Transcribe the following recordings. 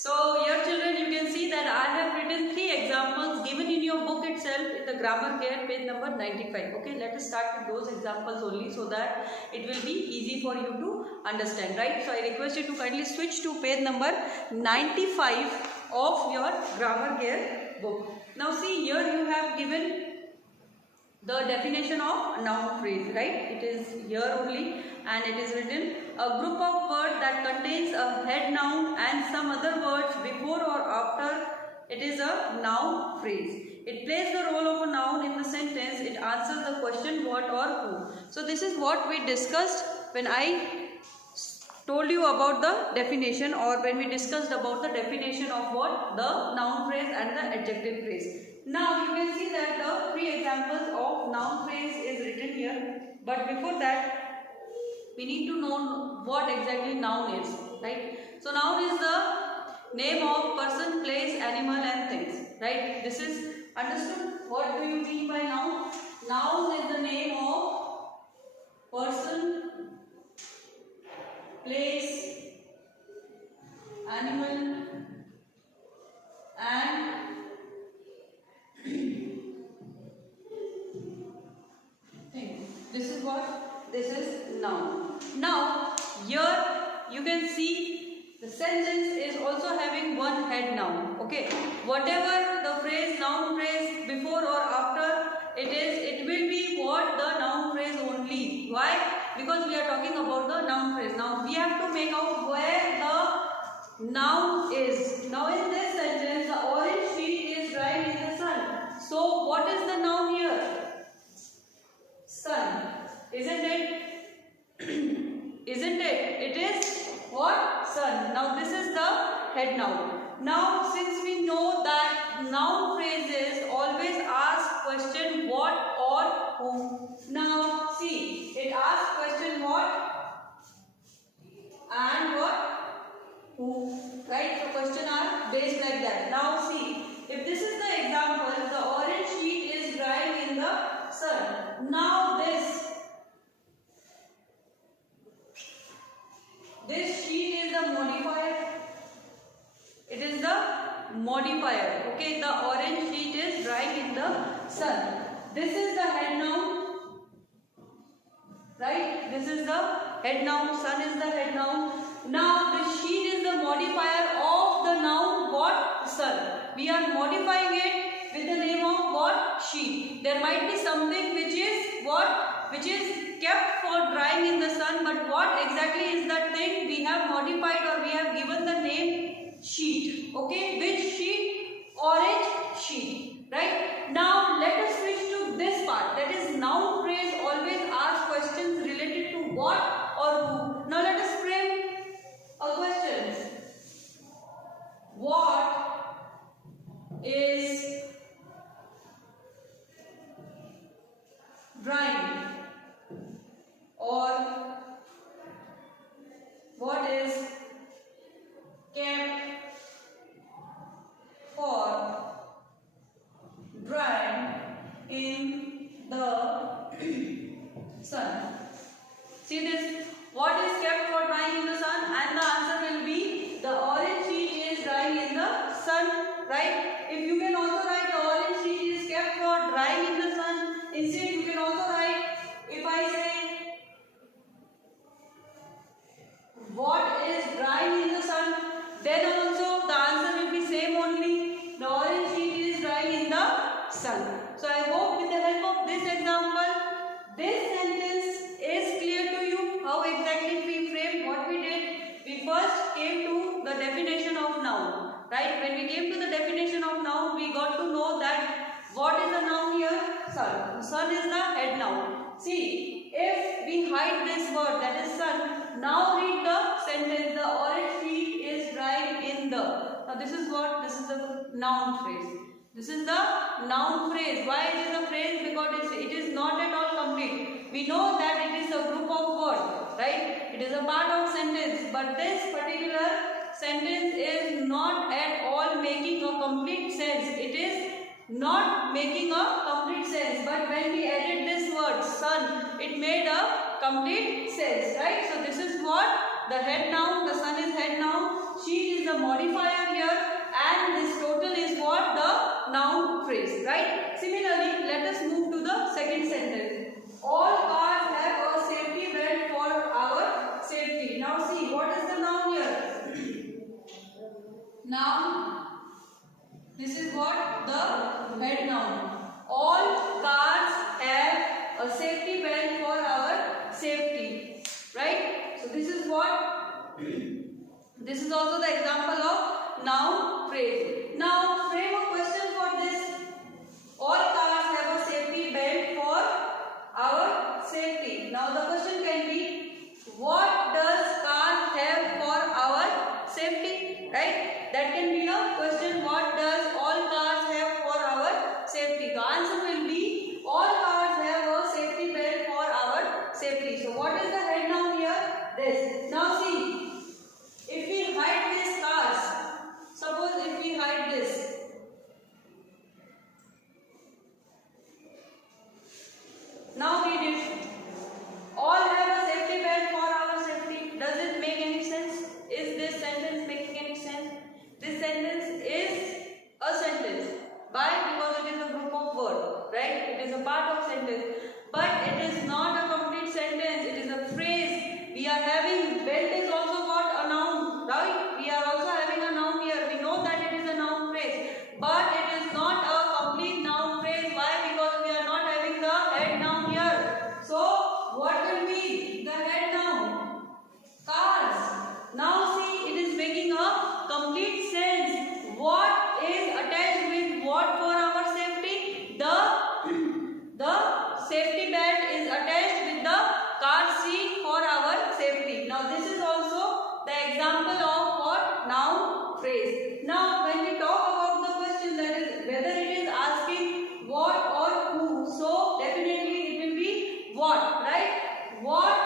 So here children, you can see that I have written 3 examples given in your book itself in the grammar care page number 95. Okay, let us start with those examples only so that it will be easy for you to understand, right? So I request you to kindly switch to page number 95 of your grammar care book. Now see, here you have given the definition of noun phrase, right? It is here only, and it is written: a group of words that contains a head noun and some other words before or after it is a noun phrase. It plays the role of a noun in the sentence. It answers the question what or who. So this is what we discussed when I told you about the definition, or when we discussed about the definition of what? The noun phrase and the adjective phrase. Now you can see that the 3 examples of noun phrase is written here, but before that we need to know what exactly noun is, right? So noun is the name of person, place, animal and things, right? This is understood. What do you mean by noun? Noun is the name of person, place, animal and thing. This is what? This is noun. Now here you can see the sentence is also having one head noun. Okay, whatever the phrase, noun phrase before or after it will be what? The noun phrase only. Why? Because we are talking about the noun phrase. Now we have to make out where the noun is. Now in this sentence the orange sheet is drying in the sun. So what is the noun here? Sun, isn't it? Isn't it? It is what? Sun. Now this is the head noun. Now since we know that noun phrases always ask question what or who. Now see, it asks question what and what? Who. Right? So question are based like that. Now see, if this is the example, the orange sheet is drying in the sun. Now this sheet is the modifier. It is the modifier. Okay, the orange sheet is drying in the sun. This is the head noun, right? This is the head noun. Sun is the head noun. Now this sheet is the modifier of the noun what? Sun. We are modifying it with the name of what? Sheet. There might be something which is what? Which is kept for drying in the sun, but what exactly is that thing? We have modified, or we have given the name sheet. Okay, which sheet? Orange sheet, right? Now let us switch to this part, that is noun phrase always ask questions related to what or who. Now let us frame a question. What is drying? Or what is kept for drying in the sun? See this, what is kept for drying in the sun? And the answer will be the orange sheet is drying in the sun, right? If you can also write the orange sheet is kept for drying in the sun, instead you can also write, if I say what is drying in the sun, then also the answer will be same only. The orange sheet is drying in the sun. So I hope with the help of this example, this sentence is clear to you. How exactly we framed what we did. We first came to the definition of noun, right? When we came to the definition of noun, we got to know that what is the noun here? Sun. Sun is the head noun. See, if we hide this word, that is sun, now read the sentence. The orange sheet is drying in the. Now this is what? This is the noun phrase. This is the noun phrase. Why it is a phrase? Because it is not at all complete. We know that it is a group of words, right? It is a part of sentence, but this particular sentence is not at all making a complete sense. It is not making a complete sense, but when we added this word sun, it made a complete sense, right? So this is what the head noun, the sun is head noun, Sheet is the modifier here, and this total is what? The noun phrase, right? Similarly, let us move to the second sentence. All cars have a safety belt for our safety. Now see, what is the noun here? Noun. This is what? The head noun. All cars have a safety belt for our safety, right? So this is what? This is also the example of noun phrase. Now frame a question for this. All cars have a safety belt for our safety. Now the question can be, what does cars have for our safety? Right? That can be a question. What does all cars have for our safety? The answer will be, all cars have a safety belt for our safety. So what is the head noun here? This. Now see, if we hide these cars, suppose if we hide this, now read it. All have a safety belt for our safety. Does it make any sense? Is this sentence making any sense? This sentence is a sentence. Why? Because it is a group of words, right? It is a part of sentence. But it is not a complete sentence. It is a phrase. We are having, belt is also got a noun, right? We are also having a noun here. We know that it is a noun phrase. But it is not a complete noun phrase. Why? Because we are not having the head noun here. So, what will be the head noun? Cars. Now see, it is making a complete sense. What is attached with what for our safety? The safety belt is attached with the car seat for our safety. Now this is also the example of what? Noun phrase. Now when we talk about the question, that is whether it is asking what or who, so definitely it will be what, right? What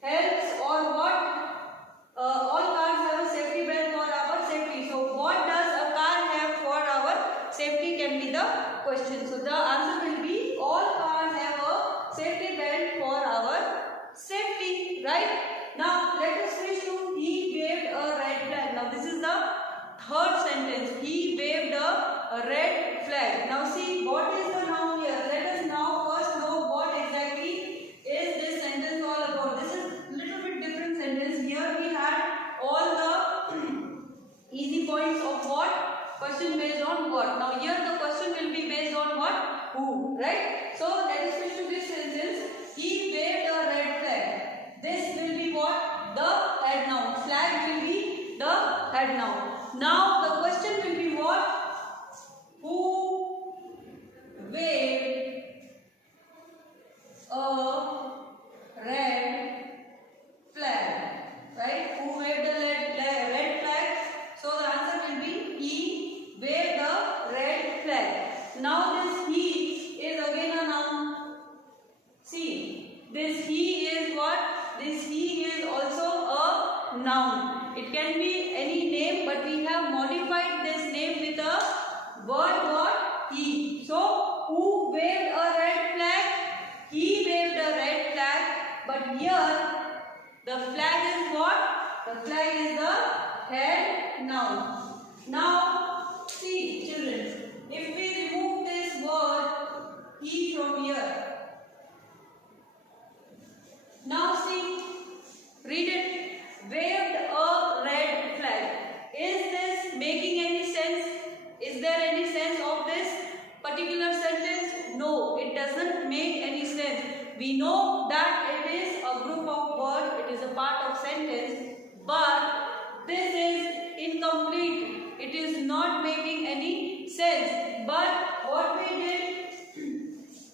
helps, or what all cars have a safety belt for our safety. So what does a car have for our safety can be the question. So the answer will be, all cars have a safety belt for our safety, right? Now let us switch to, he waved a red flag. Now this is the third sentence. He waved a red flag. Now see, what is the noun here? Let us now first know what exactly is this sentence all about. This is little bit different sentence. Here we had all the easy points of what? Question based on what. Now here the question will be based on what? Who, right? So let us switch to this sentence. He waved a red flag. This will be what? The head noun. Flag will be the head noun. Now the question will be what? Who waved a red flag? Right? Who waved a red flag? So the answer will be, he waved a red flag. Now this he is again a noun. See, this he is what? This he is also a noun. It can be any name, but we have modified this name with a word what? He. So, who waved a red flag? He waved a red flag. But here, the flag is what? The flag is the head noun. Now, see children, if we remove this word he from here, now see, read it. Waved a red flag. Is this making any sense? Is there any sense of this particular sentence? No, it doesn't make any sense. We know that it is a group of words, it is a part of sentence, but this is incomplete. It is not making any sense. But what we did,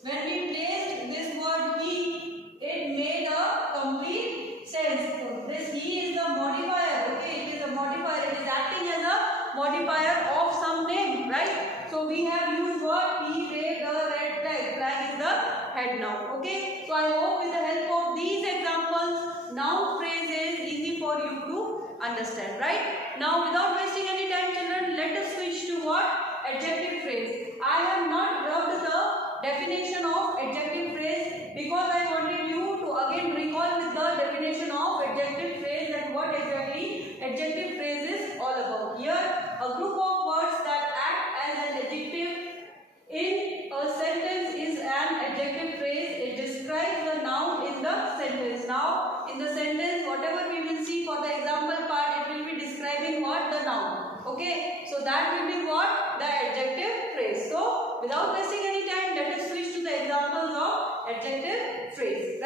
when we placed this word he, it made a complete sense. So this he is the modifier, okay? It is a modifier. It is acting as a modifier of some name, right? So we have used what? He waved a red flag. Flag is the head noun, okay? So I hope with the help of these examples, noun phrase is easy for you to understand, right? Now without wasting any time children, let us switch to what? Adjective phrase. I have not rubbed the definition of adjective phrase because I wanted you to again recall with the definition of adjective phrase and what exactly adjective phrase is all about. Here a group of words that act as an adjective in a sentence is an adjective phrase. It describes the noun in the sentence. Now in the sentence whatever we will see for the example part, it will be describing what? The noun. Okay, so that will be what? The adjective phrase. So without wasting